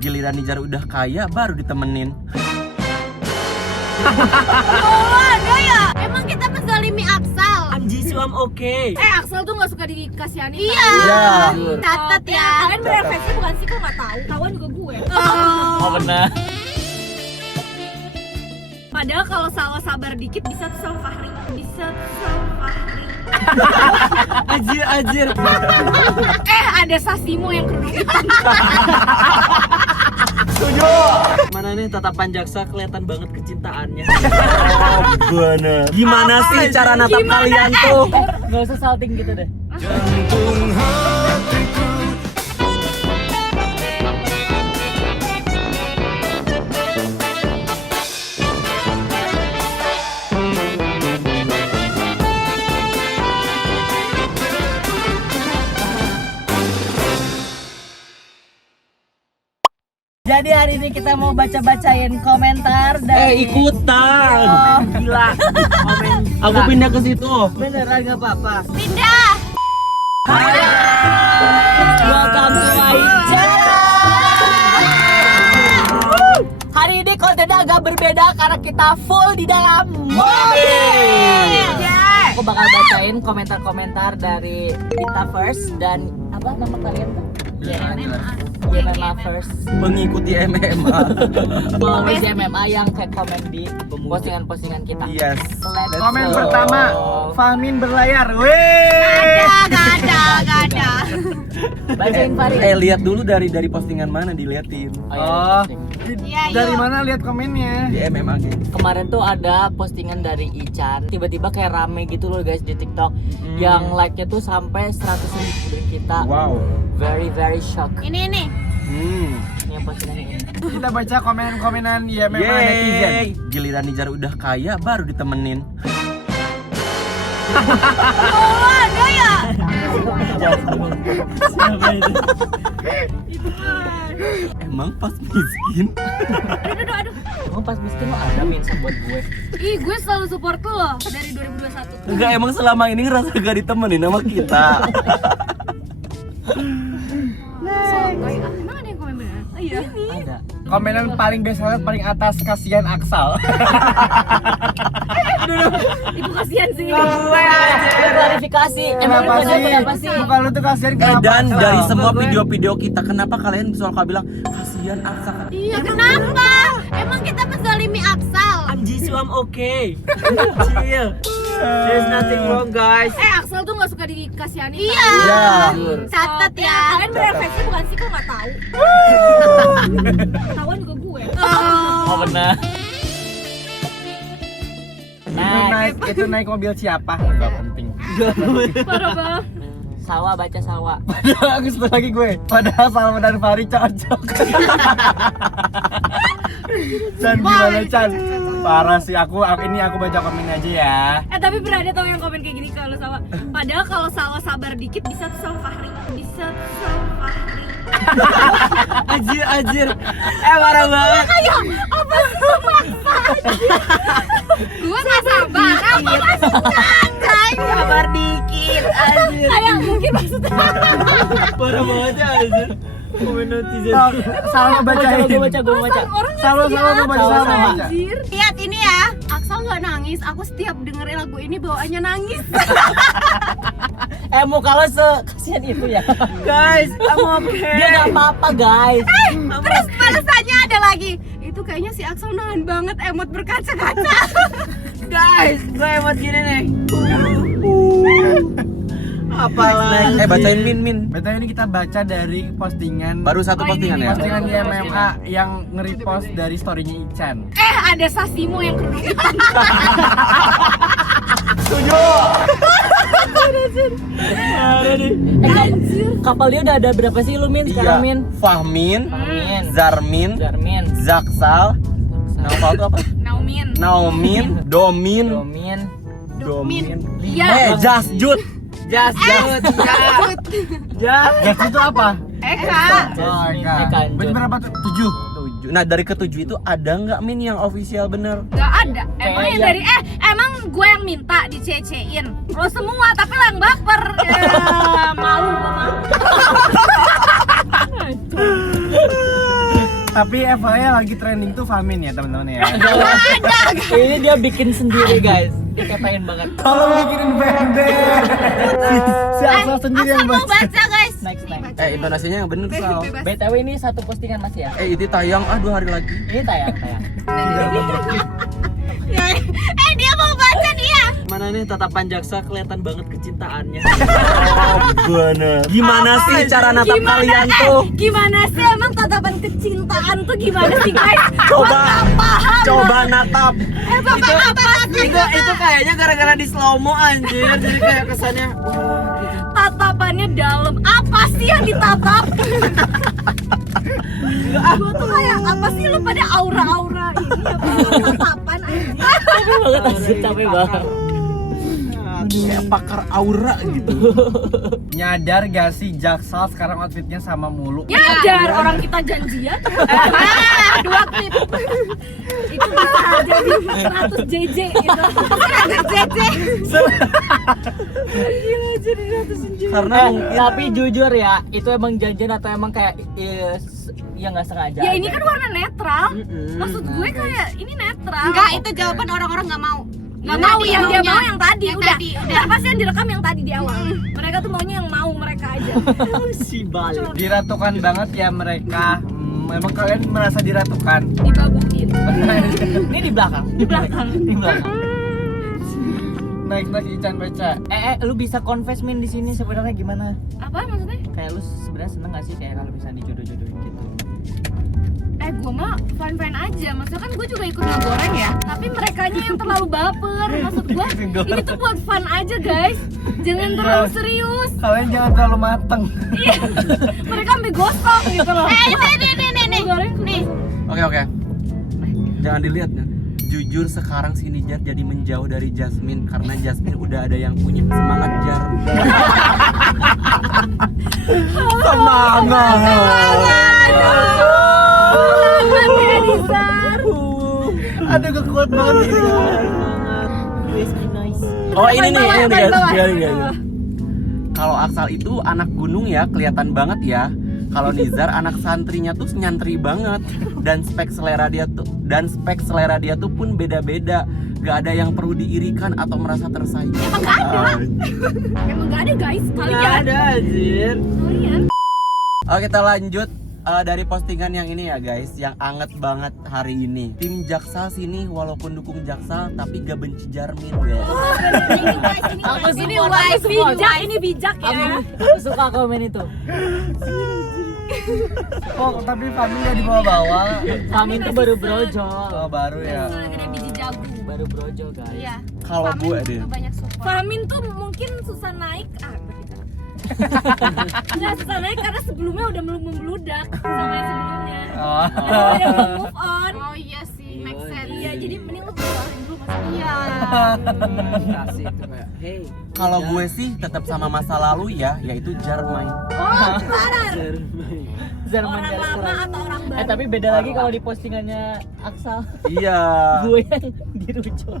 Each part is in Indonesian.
Giliran Nijar udah kaya baru ditemenin. Oh ada ya? Emang kita menzalimi Aksal? Anji suam oke. Aksal tuh gak suka dikasihanin. Iya. Iya. Catat ya. Kalian bereferensi bukan sih, kok nggak tahu? Tahuan juga gue. Oh benar. Padahal kalau Salwa sabar dikit bisa tuh sama Fahri. Bisa tuh sama Fahri. Anjir. Ada Sasimo yang kerudung hitam. Setuju. Mana nih tatapan jaksa kelihatan banget kecintaannya. Bener. Gimana sih cara natap kalian tuh? Gak usah salting gitu deh. Jadi hari ini kita mau baca-bacain komentar dari Ikutan. Gila. Aku pindah ke situ. beneran gak apa-apa. Pindah. Welcome to my channel. Hari ini kontennya agak berbeda karena kita full di dalam mobil. Aku bakal bacain komentar-komentar dari Bita First dan apa nama kalian tuh? MMA First. Mengikuti MMA. Followers MMA yang kayak komen di postingan-postingan kita. Yes. Let's Komen go. pertama, Fahmin berlayar. Weh. Gak ada. Bacain Fari. Lihat dulu dari postingan mana diliatin. Oh, Iya, dari yuk. mana lihat komennya? Di MMA gitu. Kemarin tuh ada postingan dari Ican, tiba-tiba kayak rame gitu loh guys di TikTok, yang like-nya tuh sampai 100.000 dari kita. Wow. Very shock. Ini. Hmm. Yang postingan ini. Kita baca komen-komenan MMA netizen. Yeay. Giliran Nijar udah kaya baru ditemenin. Oh ada ya? Siapa itu? Emang pas miskin? Aduh. Emang pas miskin lo ada minsa buat gue. Ih, gue selalu support tuh loh dari 2021. Enggak, emang selama ini ngerasa gak ditemenin sama kita. Emang ada yang komen beneran? Oh iya. Ada. Komenan paling best paling atas, kasihan Aksal. Itu kasihan sih. Klarifikasi. Emang Kenapa lu sih? kenapa sih? Muka lu tuh kasihan kenapa? Dan Aksal? dari semua video-video kita, kenapa kalian suka bilang kasihan Aksa? Iya kenapa? Emang kita menzalimi Aksal? Anji suam oke. Chill. There's nothing wrong guys. Aksal tuh nggak suka dikasihanin. Iya. Iya. Catat ya. Kalian bereferensi bukan sih, kok nggak tahu? Tahuan juga gue. Oh benar. Itu naik mobil siapa? Gak penting. Parah banget. Sawa baca sawa. Padahal aku sebelah lagi gue. Padahal Salma dan Fahri cocok. Chan gimana Chan? Parah sih aku baca komen aja ya. Tapi berani tau yang komen kayak gini kalau sama. Padahal kalau Salwa sabar dikit bisa tuh sama Fahri. Bisa tuh sama Fahri. Anjir. Parah banget. Gue gak sabar. Apa maksudnya? Sabar dikit anjir. Kayak mungkin maksudnya. Parah banget ya anjir. Komen netizen. Salma bacain. Gue baca. Salma mau baca Salma baca. Lihat ini ya. Aksal gak nangis. Aku setiap dengerin lagu ini bawaannya nangis. Muka lo sekasian itu ya. Guys, I'm okay. Dia gak apa-apa guys. Terus balasannya ada lagi. Itu kayaknya si Aksal nahan banget emot berkaca-kaca. Guys, gue emot gini nih. Apalah. Bacain Min. Betul ini kita baca dari postingan Baru satu postingan ya? postingan di MMA yang nge-repost dari story-nya Ican. Ada Sasimo yang kerudung hitam. Kapal dia udah ada berapa sih lu Min sekarang Min? Fahmin, Fahmin, Zarmin, Zarmin, Zaksal, nama itu apa? Naumin, Domin. Iya. Jasjud. Jas. Jas itu apa? Eka. Oh, Eka. Berarti berapa tuh? 7. Nah dari ketujuh itu ada nggak Min yang official bener? Gak ada. Emang yang Kayak dari emang gue yang minta dicecein. Lo semua tapi lo yang baper. Malu gue mah. Tapi FYI lagi trending tuh Famin ya teman-teman ya. Ini dia bikin sendiri guys. Dia kepain banget. Tolong bikinin pendek. Si Axel sendiri yang Mau baca. baca guys. Next. Intonasinya yang bener Sal. Bebas. BTW ini satu postingan masih ya? Itu tayang 2 hari lagi. Ini tayang. Ya, dia mau baca dia. Mana nih tatapan jaksa kelihatan banget kecintaannya. Gimana sih cara natap kalian tuh? Gimana sih emang tatapan kecintaan tuh gimana sih guys? Coba natap. Itu kayaknya gara-gara di slow mo anjir. Jadi kayak kesannya Tatapannya dalam. Apa sih yang ditatap? Gua tuh kayak apa sih lu pada aura-aura ini apa tatapan anjing. Capek banget asli, capek banget. Kayak pakar aura gitu. Nyadar gak sih Jaksal sekarang outfitnya sama mulu? Nyadar orang kita janjian. Dua klip. Itu bisa jadi 100 JJ gitu. 100 JJ. Gila jadi 100 JJ. Karena mungkin Tapi jujur ya, itu emang janjian atau emang kayak ya nggak sengaja? Ya ini aja? kan warna netral. Maksud gue kayak ini netral. Enggak, itu jawaban orang-orang nggak mau. Nggak mau yang dia mau yang tadi Yang udah. tadi, udah. Udah pasti yang direkam yang tadi di awal. Mereka tuh maunya yang mau mereka aja. si balik. Diratukan banget ya mereka. Emang kalian merasa diratukan? Dibabuin. Ini di belakang. Di belakang. Naik Ican baca. Lu bisa confess Min di sini sebenarnya gimana? Apa maksudnya? Kayak lu sebenarnya seneng gak sih kayak kalau bisa dijodoh-jodohin gitu? Gue mah fine-fine aja. Maksudnya kan gue juga ikut ngegoreng ya. Tapi merekanya yang terlalu baper. Maksud gue ini tuh buat fun aja guys. Jangan terlalu serius. Kalian jangan terlalu mateng. Iya. Mereka sampai gosong gitu loh. Nih. Goreng Nih. Oke. Jangan dilihat ya. Jujur sekarang si Nijar jadi menjauh dari Jasmine karena Jasmine udah ada yang punya. Semangat Jar. Aduh kekuat banget ini. Oh ini nih, Bawah, ini guys. bawah. Biarin. Kalau Axel itu anak gunung ya, kelihatan banget ya. Kalau Nizar anak santrinya tuh nyantri banget dan spek selera dia tuh pun beda-beda. Gak ada yang perlu diirikan atau merasa tersaingi. Emang gak ada. Emang gak ada guys. Kalian. ada anjir. Kalian. Oke, kita lanjut dari postingan yang ini ya guys, yang anget banget hari ini. Tim Jaksal sini walaupun dukung Jaksal tapi gak benci Jarmin guys. Ini guys, ini bijak, ini bijak ya. Aku suka komen itu. Oh tapi Famin gak dibawa-bawa. Famin tuh baru brojol. Oh baru ya. Gede biji jagung. Baru brojol guys. Iya. Kalau gue deh, Banyak support. Famin tuh mungkin susah naik. Nggak susah naik karena sebelumnya udah membludak sama yang sebelumnya. Oh. Udah move on. Oh iya sih, make sense. Iya, jadi mending lu keluarin dulu masalah. Iya. Kasih itu kayak, hey. kalau gue sih tetap sama masa lalu ya, yaitu Jarmain. Oh, parah. Zaman Orang garis lama keras. atau orang baru? Tapi beda lagi kalau di postingannya Axel. Iya. Gue yang dirujul.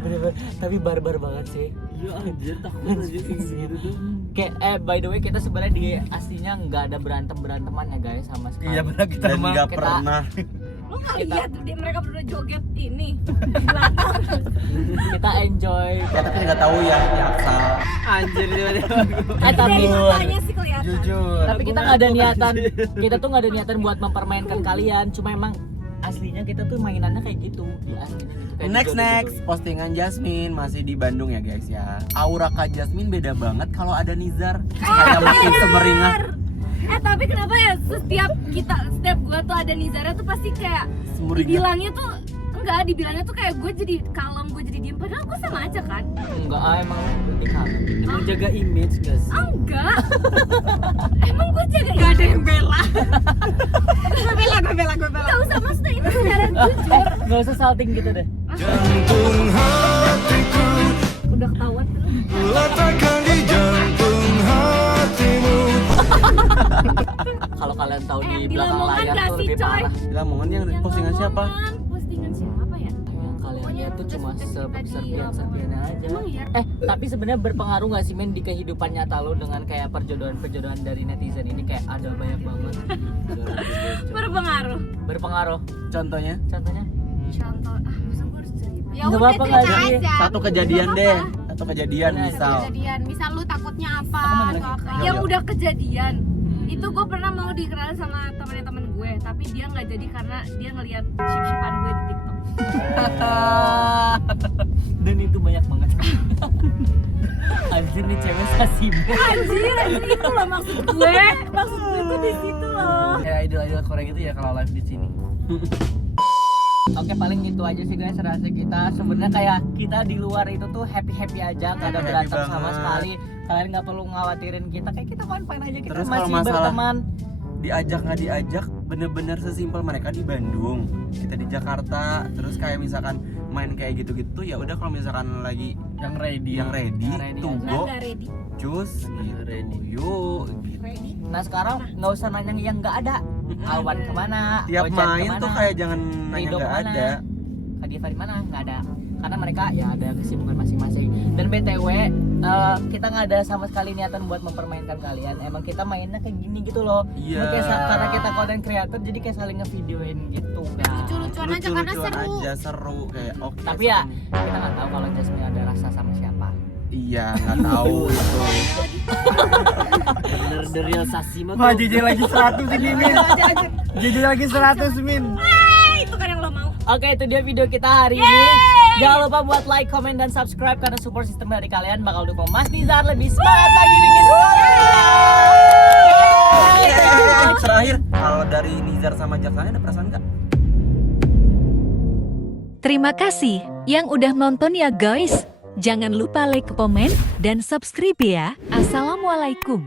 Bener-bener, tapi barbar banget sih. Iya anjir takut anjir kayak gitu tuh. Kayak by the way kita sebenarnya di aslinya nggak ada beranteman ya guys sama sekali. Iya benar kita Dan mah. gak kita- pernah. Lu nggak lihat mereka berdua joget ini di belakang. Kita enjoy. Ya tapi nggak tahu ya ini Axel. Anjir tiba-tiba. Tapi Dari matanya sih kelihatan. Jujur. tapi kita nggak ada niatan. Kita tuh nggak ada niatan buat mempermainkan kalian. Cuma emang aslinya kita tuh mainannya kayak gitu di aslinya gitu. Kayak Next dijodoh-jodohin. postingan Jasmine masih di Bandung ya guys ya. Aura Kak Jasmine beda banget kalau ada Nizar. Ah, Kayak makin semeringah. Tapi kenapa ya setiap gua tuh ada Nizara tuh pasti kayak Semeringah. dibilangnya tuh dibilangnya tuh kayak gue jadi kalem, gue jadi diem, padahal gue sama aja kan. Enggak, emang di kangen. Emang jaga image gak sih? Enggak. Emang gue jaga. Gak ada yang bela. Gue bela. Gak usah, maksudnya ini secara jujur. Nggak usah salting gitu deh. Udah ketahuan tuh. Kalau kalian tahu di Di belakang Lamongan layar gak tuh sih, lebih coy? parah. Bilang mohon yang postingan siapa? Postingan siapa ya? Yang kalian lihat tuh cuma serpian-serpiannya aja. Emang iya? Tapi sebenarnya berpengaruh nggak sih men di kehidupan nyata lo dengan kayak perjodohan dari netizen ini kayak ada banyak banget. berpengaruh. Contohnya? Contohnya? Contoh, masa gue harus cerita? Ya Nggak udah apa-apa, cerita nggak aja. Satu kejadian deh. Satu kejadian Bener. misal. Kejadian, misal lu takutnya apa Aku mau atau lagi. apa. Yang udah kejadian itu gue pernah mau dikenal sama temen-temen gue, tapi dia nggak jadi karena dia ngeliat ship-shipan gue di TikTok. Dan itu banyak banget. Anjir nih cewek sasibu. Anjir itu loh maksud gue tuh di situ loh. Kayak idol-idol Korea gitu ya kalau live di sini. Oke, paling gitu aja sih guys rasa kita. Sebenarnya kayak kita di luar itu tuh happy aja, gak ada Happy berantem sama banget. sekali. Kalian nggak perlu ngawatirin kita, kayak kita fine aja, kita Terus kalau masih masalah berteman. Diajak nggak diajak, bener-bener sesimpel mereka di Bandung, kita di Jakarta. Terus kayak misalkan main kayak gitu-gitu, ya udah kalau misalkan lagi Yang ready. yang ready, Yang ready tunggu, Nggak ready. cus, gitu. Ready. Yuk, gitu. Ready. Nah sekarang nggak usah nanya yang nggak ada. Awan kemana? Tiap Ojan main kemana? tuh kayak jangan nanya Ridho nggak kemana? ada. Kak Diva di mana? Nggak ada. Karena mereka ya ada kesibukan masing-masing. Dan BTW kita nggak ada sama sekali niatan buat mempermainkan kalian. Emang kita mainnya kayak gini gitu loh. Iya. Ini kayak karena kita content creator jadi kayak saling ngevideoin gitu kan. Lucu-lucuan aja karena Lucu-lucuan seru. aja, seru kayak oke. Tapi ya seru. kita nggak tahu kalau Jasmine ada rasa sama siapa. Iya nggak tahu itu. Bener the real Sasimo Wah, tuh. JJ lagi 100 ini, Min. JJ lagi 100, Min. Itu kan yang lo mau. Oke, itu dia video kita hari ini. Jangan lupa buat like, comment, dan subscribe karena support sistem dari kalian bakal dukung Mas Nizar lebih semangat lagi bikin vlognya. Terakhir, kalau dari Nizar sama Jaksanya ada perasaan nggak? Terima kasih yang udah nonton ya guys. Jangan lupa like, komen, dan subscribe ya. Assalamualaikum.